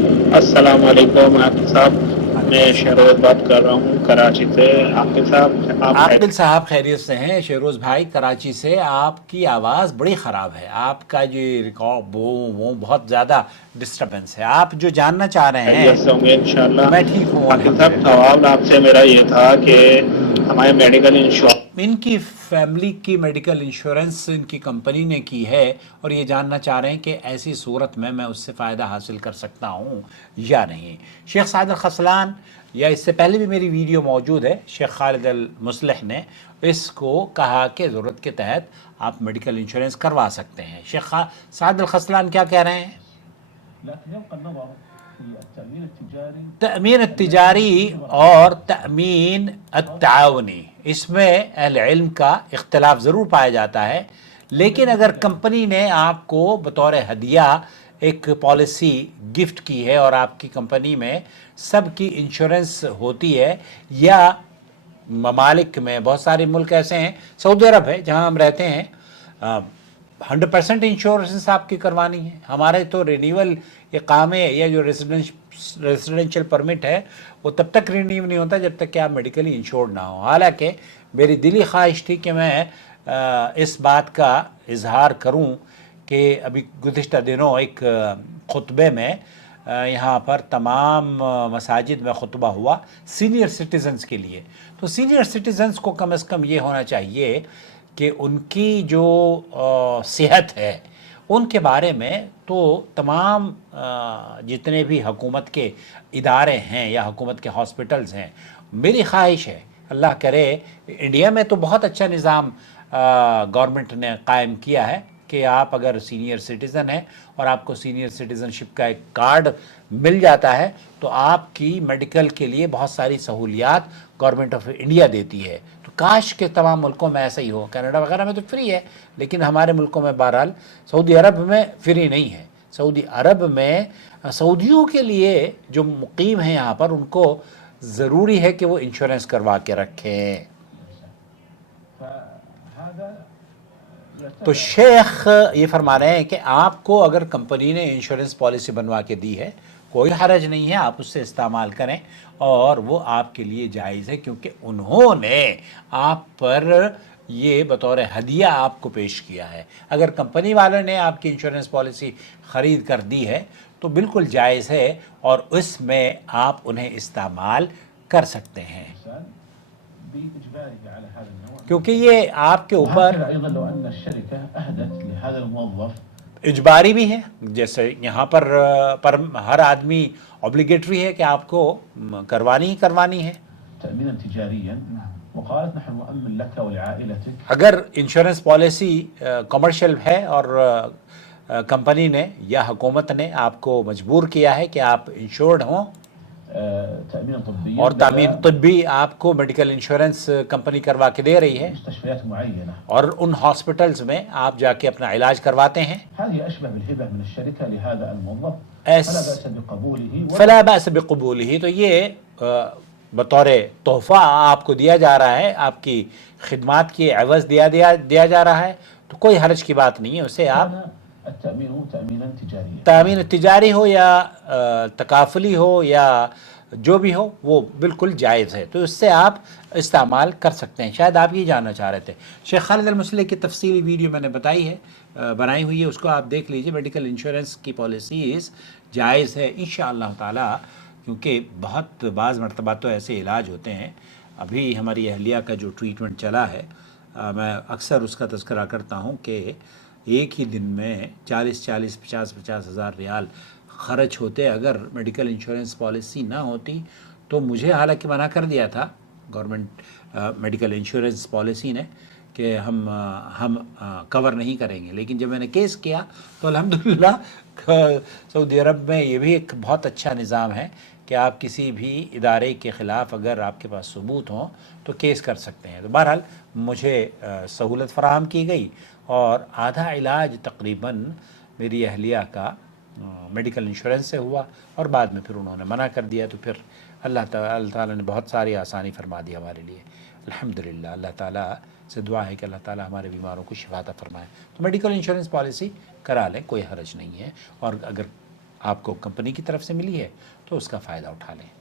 अस्सलाम वालेकुम आकिब साहब, मैं शहरोज बात कर रहा हूँ कराची से। आकिब साहब, आप आकिल साहब खैरियत से हैं? शेरोज़ भाई कराची से। आपकी आवाज़ बड़ी ख़राब है, आपका जो रिकॉर्ड वो बहुत ज़्यादा डिस्टरबेंस है। आप जो जानना चाह रहे खैरियत से हैं, होंगे इंशाल्लाह। मैं ठीक हूँ आकिब साहब, अल्हम्दुलिल्लाह। सवाल आपसे मेरा ये था कि हमारे मेडिकल इंश्योरेंस इनकी फैमिली की मेडिकल इंश्योरेंस इनकी कंपनी ने की है और ये जानना चाह रहे हैं कि ऐसी सूरत में मैं उससे फ़ायदा हासिल कर सकता हूँ या नहीं। शेख साद अल खसलान, या इससे पहले भी मेरी वीडियो मौजूद है, शेख खालिद अल मुस्लिह ने इसको कहा कि ज़रूरत के तहत आप मेडिकल इंश्योरेंस करवा सकते हैं। शेख साद अल खसलान क्या कह रहे हैं? तअमीन तिजारी और तअमीन अत्तावनी, इसमें अहले इल्म का इख्तलाफ ज़रूर पाया जाता है, लेकिन अगर कंपनी ने आपको बतौर हदिया एक पॉलिसी गिफ्ट की है और आपकी कंपनी में सब की इंश्योरेंस होती है, या ममालिक में बहुत सारे मुल्क ऐसे हैं, सऊदी अरब है जहां हम रहते हैं, 100% इंश्योरेंस आपकी करवानी है। हमारे तो रिन्यूअल इकामे या जो रेजिडेंशियल परमिट है वो तब तक रिन्यू नहीं होता जब तक कि आप मेडिकली इंश्योर्ड ना हो। हालांकि मेरी दिली ख्वाहिश थी कि मैं इस बात का इजहार करूं कि अभी गुज़िश्ता दिनों एक खुतबे में यहाँ पर तमाम मसाजिद में खुतबा हुआ सीनियर सिटीज़न्स के लिए। तो सीनियर सिटीज़न्स को कम से कम ये होना चाहिए कि उनकी जो सेहत है उनके बारे में तो तमाम जितने भी हुकूमत के इदारे हैं या हुकूमत के हॉस्पिटल्स हैं, मेरी ख्वाहिश है, अल्लाह करे, इंडिया में तो बहुत अच्छा निज़ाम गवर्नमेंट ने कायम किया है कि आप अगर सीनियर सिटीज़न हैं और आपको सीनियर सिटीज़नशिप का एक कार्ड मिल जाता है तो आपकी मेडिकल के लिए बहुत सारी सहूलियात गवर्नमेंट ऑफ इंडिया देती है। तो काश के तमाम मुल्कों में ऐसा ही हो। कनाडा वगैरह में तो फ्री है, लेकिन हमारे मुल्कों में बहरहाल, सऊदी अरब में फ्री नहीं है। सऊदी अरब में सऊदियों के लिए जो मुकीम हैं यहाँ पर, उनको ज़रूरी है कि वो इंश्योरेंस करवा के रखें। तो शेख ये फरमा रहे हैं कि आपको अगर कंपनी ने इंश्योरेंस पॉलिसी बनवा के दी है, कोई हरज नहीं है, आप उससे इस्तेमाल करें और वो आपके लिए जायज़ है, क्योंकि उन्होंने आप पर ये बतौर हदिया आपको पेश किया है। अगर कंपनी वालों ने आपकी इंश्योरेंस पॉलिसी ख़रीद कर दी है तो बिल्कुल जायज़ है और उसमें आप उन्हें इस्तेमाल कर सकते हैं, क्योंकि ये आपके ऊपर इजबारी भी है। जैसे यहाँ पर हर आदमी ऑब्लिगेटरी है कि आपको करवानी ही करवानी है। अगर इंश्योरेंस पॉलिसी कमर्शियल है और कंपनी ने या हुकूमत ने आपको मजबूर किया है कि आप इंश्योर्ड हों, और तामीन तब्बी आपको मेडिकल इंश्योरेंस कंपनी करवा के दे रही है और उन हॉस्पिटल्स में आप जाके अपना इलाज करवाते हैं, फला बअस बिक़बूलिही, तो ये बतौर तोहफ़ा आपको दिया जा रहा है, आपकी खिदमात की एवज़ दिया जा रहा है, तो कोई हर्ज की बात नहीं है। उसे आप तामीन तिजारी हो या तकाफली हो या जो भी हो, वो बिल्कुल जायज़ है, तो इससे आप इस्तेमाल कर सकते हैं। शायद आप ये जानना चाह रहे थे। शेख खालिद अल मुस्लिह की तफसीली वीडियो मैंने बनाई हुई है, उसको आप देख लीजिए। मेडिकल इंश्योरेंस की पॉलिसीज़ जायज़ है इंशाअल्लाह ताला, क्योंकि बहुत बाज़ मरतबा तो ऐसे इलाज होते हैं। अभी हमारी अहलिया का जो ट्रीटमेंट चला है, मैं अक्सर उसका तज़किरा करता हूँ कि एक ही दिन में 40-40, 50-50 हज़ार रियाल ख़र्च होते अगर मेडिकल इंश्योरेंस पॉलिसी ना होती। तो मुझे हालांकि मना कर दिया था गवर्नमेंट मेडिकल इंश्योरेंस पॉलिसी ने कि हम कवर नहीं करेंगे, लेकिन जब मैंने केस किया तो अल्हम्दुलिल्लाह सऊदी अरब में ये भी एक बहुत अच्छा निज़ाम है कि आप किसी भी इदारे के ख़िलाफ़ अगर आपके पास सबूत हों तो केस कर सकते हैं। तो बहरहाल मुझे सहूलत फ़राहम की गई और आधा इलाज तकरीबन मेरी अहलिया का मेडिकल इंश्योरेंस से हुआ और बाद में फिर उन्होंने मना कर दिया। तो फिर अल्लाह ताला ने बहुत सारी आसानी फरमा दी हमारे लिए, अल्हम्दुलिल्लाह। अल्लाह ताला से दुआ है कि अल्लाह ताला हमारे बीमारों को शिफा अता फरमाए। तो मेडिकल इंश्योरेंस पॉलिसी करा लें, कोई हरज नहीं है। और अगर آپ کو کمپنی کی طرف سے ملی ہے تو اس کا فائدہ اٹھا لیں.